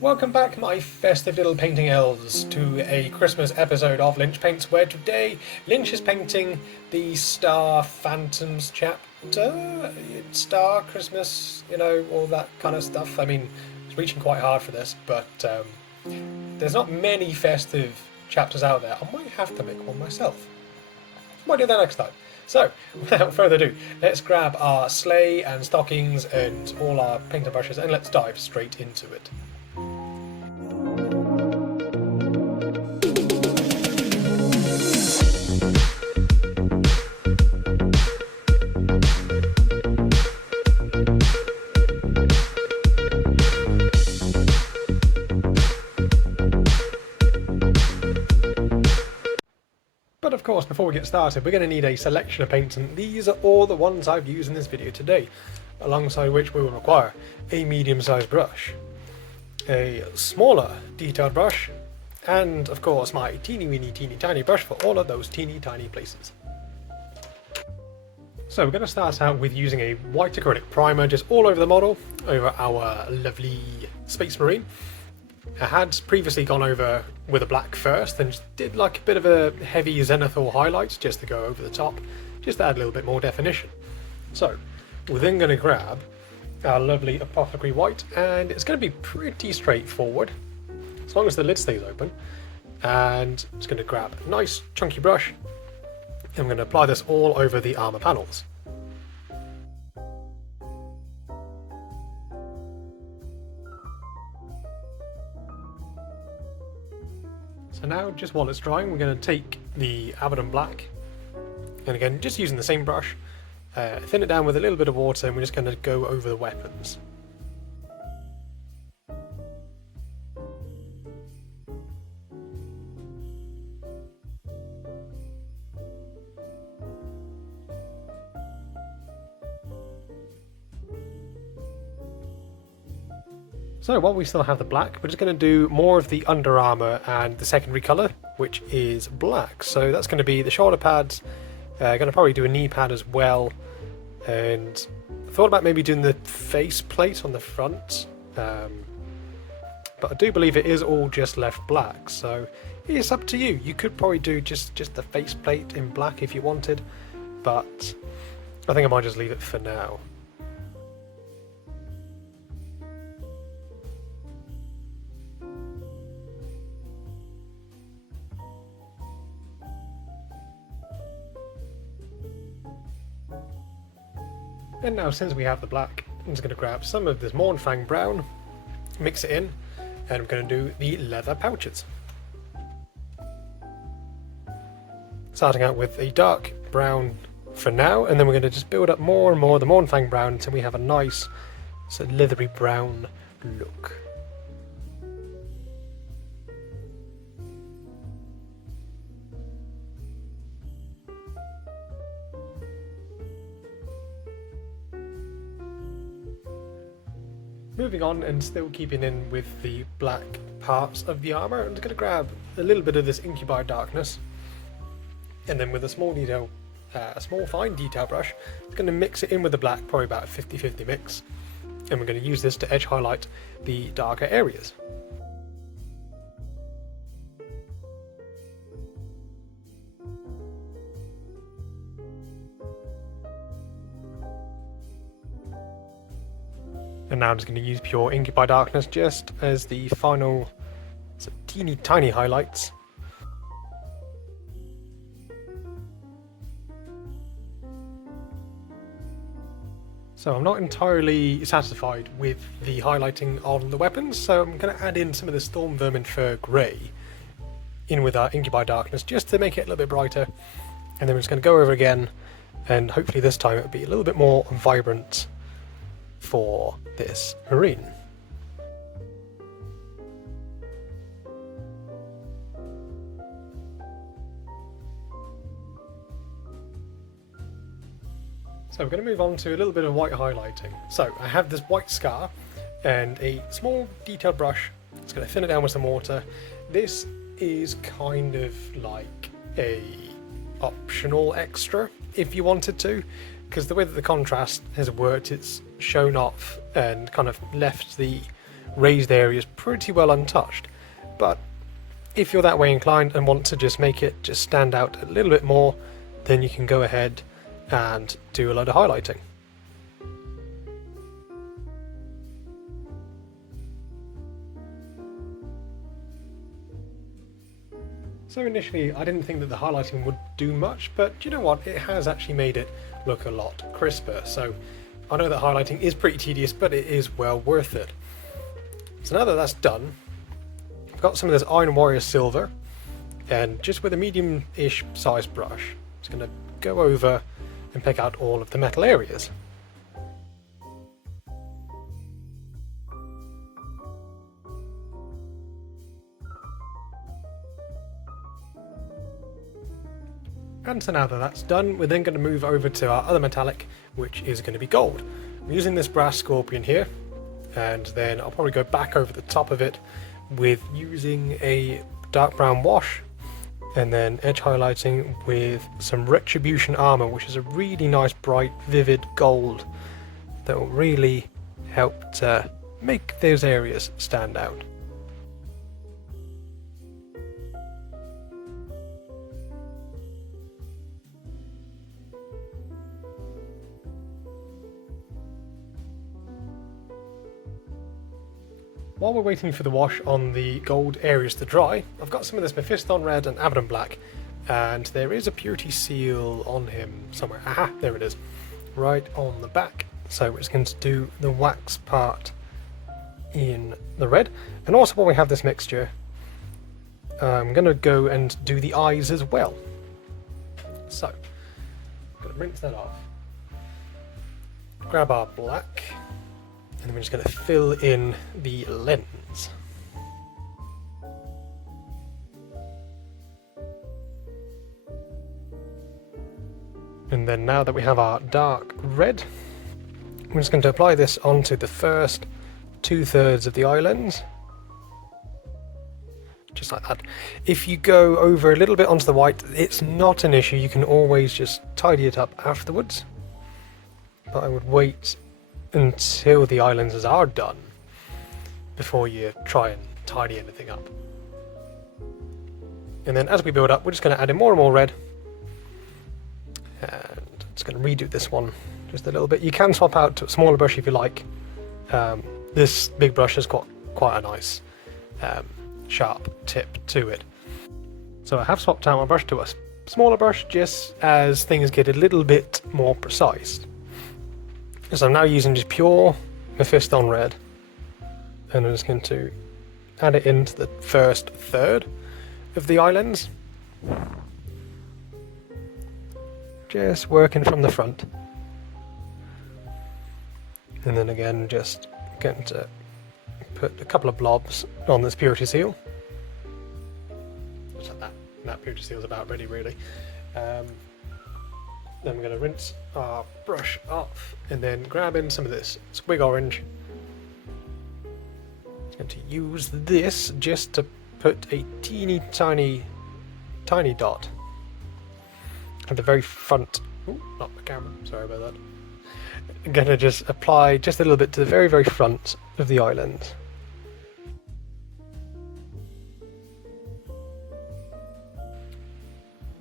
Welcome back, my festive little painting elves, to a Christmas episode of Lynch Paints, where today Lynch is painting the Star Phantoms chapter. Star Christmas, all that kind of stuff. I mean, it's reaching quite hard for this, but there's not many festive chapters out there. I might have to make one myself. Might do that next time. So, without further ado, let's grab our sleigh and stockings and all our painter brushes, and let's dive straight into it. But of course, before we get started, we're going to need a selection of paints, and these are all the ones I've used in this video today, alongside which we will require a medium-sized brush, a smaller detailed brush, and of course my teeny tiny brush for all of those teeny tiny places. So we're going to start out with using a white acrylic primer just all over the model, over our lovely Space Marine. I had previously gone over with a black first and just did like a bit of a heavy zenithal highlight just to go over the top, just to add a little bit more definition. So we're then going to grab our lovely apothecary white, and it's going to be pretty straightforward as long as the lid stays open. And it's going to grab a nice chunky brush, and I'm going to apply this all over the armor panels. So now, just while it's drying, we're going to take the Abaddon Black, and again, just using the same brush, thin it down with a little bit of water, and we're just going to go over the weapons. So while we still have the black, we're just going to do more of the under armour and the secondary colour, which is black. So that's going to be the shoulder pads, going to probably do a knee pad as well, and I thought about maybe doing the face plate on the front, but I do believe it is all just left black, so it's up to you. You could probably do just the face plate in black if you wanted, but I think I might just leave it for now. And now, since we have the black, I'm just going to grab some of this Mournfang brown, mix it in, and I'm going to do the leather pouches. Starting out with a dark brown for now, and then we're going to just build up more and more the Mournfang brown until we have a nice sort of leathery brown look. Moving on, and still keeping in with the black parts of the armour, I'm just going to grab a little bit of this Incubi Darkness, and then with a small fine detail brush, I'm going to mix it in with the black, probably about a 50-50 mix, and we're going to use this to edge highlight the darker areas. And now I'm just going to use pure Incubi Darkness just as the final teeny tiny highlights. So I'm not entirely satisfied with the highlighting on the weapons, so I'm going to add in some of the Storm Vermin Fur Grey in with our Incubi Darkness just to make it a little bit brighter. And then we're just going to go over again, and hopefully this time it'll be a little bit more vibrant for this Marine. So we're going to move on to a little bit of white highlighting. So I have this white scar and a small detailed brush. It's going to thin it down with some water. This is kind of like a optional extra if you wanted to, because the way that the contrast has worked, it's shown off and kind of left the raised areas pretty well untouched. But if you're that way inclined and want to just make it just stand out a little bit more, then you can go ahead and do a load of highlighting. So initially I didn't think that the highlighting would do much, but you know what, it has actually made it look a lot crisper. So I know that highlighting is pretty tedious, but it is well worth it. So now that that's done, I've got some of this Iron Warrior Silver, and just with a medium-ish size brush, I'm just going to go over and pick out all of the metal areas. And so now that that's done, we're then going to move over to our other metallic, which is going to be gold. I'm using this brass scorpion here, and then I'll probably go back over the top of it with using a dark brown wash, and then edge highlighting with some Retribution armor, which is a really nice bright vivid gold that will really help to make those areas stand out. While we're waiting for the wash on the gold areas to dry, I've got some of this Mephiston Red and Abaddon Black, and there is a purity seal on him somewhere. Aha, there it is, right on the back. So we're just going to do the wax part in the red, and also while we have this mixture, I'm going to go and do the eyes as well. So, I'm going to rinse that off, grab our black, and then we're just going to fill in the lens. And then now that we have our dark red, we're just going to apply this onto the first 2/3 of the eye lens. Just like that. If you go over a little bit onto the white, it's not an issue. You can always just tidy it up afterwards. But I would wait until the eye lenses are done before you try and tidy anything up. And then as we build up, we're just going to add in more and more red, and just going to redo this one just a little bit. You can swap out to a smaller brush if you like. This big brush has got quite a nice sharp tip to it, so I have swapped out my brush to a smaller brush just as things get a little bit more precise. So I'm now using just pure Mephiston Red, and I'm just going to add it into the first 1/3 of the eye lens. Just working from the front. And then again, just going to put a couple of blobs on this purity seal. Just like that. And that purity seal is about ready, really. Then we're going to rinse our brush off and then grab in some of this squig orange. I'm going to use this just to put a teeny tiny dot at the very front. Ooh, not the camera, sorry about that. I'm going to just apply just a little bit to the very front of the eye lens.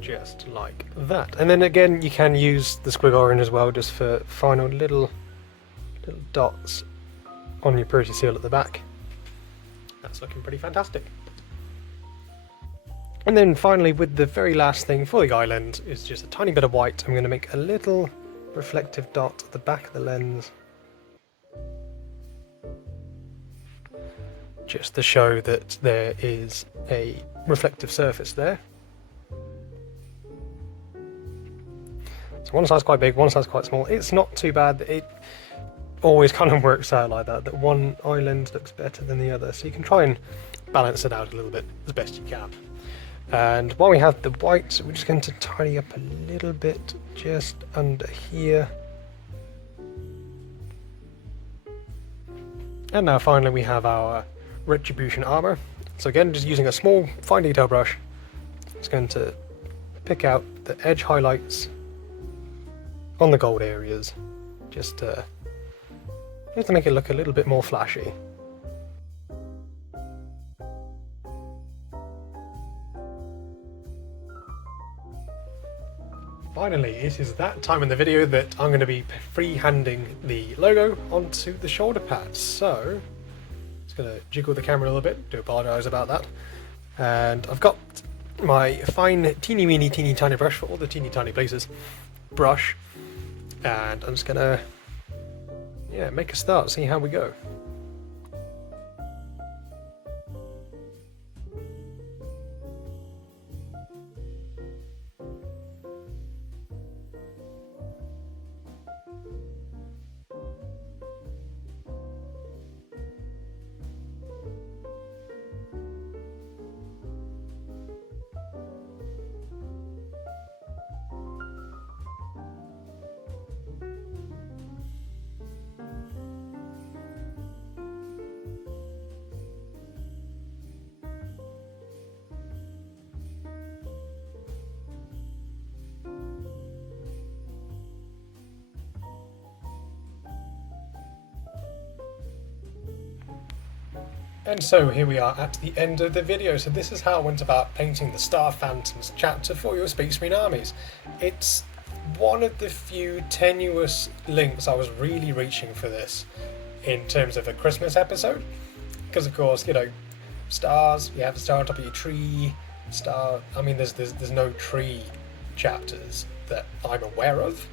Just like that. And then again, you can use the squig orange as well, just for final little dots on your purity seal at the back. That's looking pretty fantastic. And then finally, with the very last thing for the eye lens, is just a tiny bit of white. I'm going to make a little reflective dot at the back of the lens, just to show that there is a reflective surface there. So one side's quite big, one side's quite small. It's not too bad. It always kind of works out like that, that one eye lens looks better than the other. So you can try and balance it out a little bit as best you can. And while we have the white, we're just going to tidy up a little bit just under here. And now finally we have our Retribution armor. So again, just using a small fine detail brush, it's going to pick out the edge highlights on the gold areas, just to make it look a little bit more flashy. Finally, it is that time in the video that I'm going to be free-handing the logo onto the shoulder pads. So, just going to jiggle the camera a little bit, do apologise about that. And I've got my fine teeny weeny teeny tiny brush for all the teeny tiny places brush, and I'm just going to make a start, see how we go. And so here we are at the end of the video. So this is how I went about painting the Star Phantoms chapter for your Space Marine armies. It's one of the few tenuous links I was really reaching for this in terms of a Christmas episode. Because of course, you know, stars, you have a star on top of your tree, there's no tree chapters that I'm aware of.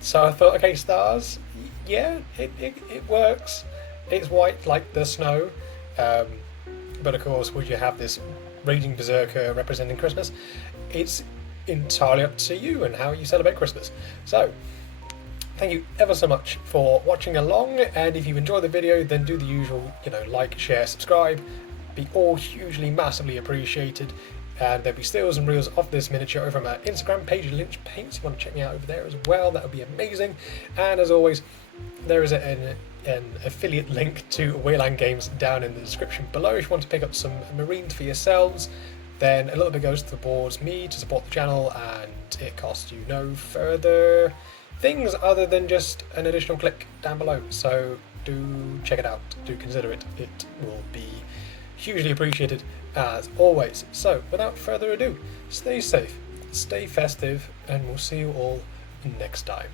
So I thought, okay, stars, yeah, it works. It's white like the snow, but of course, would you have this raging berserker representing Christmas? It's entirely up to you and how you celebrate Christmas. So, thank you ever so much for watching along, and if you enjoyed the video, then do the usual, like, share, subscribe. Be all hugely, massively appreciated. And there'll be stills and reels of this miniature over on my Instagram page, Lynch Paints. If you want to check me out over there as well, that would be amazing. And as always, there is an affiliate link to Wayland Games down in the description below. If you want to pick up some Marines for yourselves, then a little bit goes towards me to support the channel, and it costs you no further things other than just an additional click down below. So do check it out, do consider it. It will be hugely appreciated as always. So without further ado, stay safe, stay festive, and we'll see you all next time.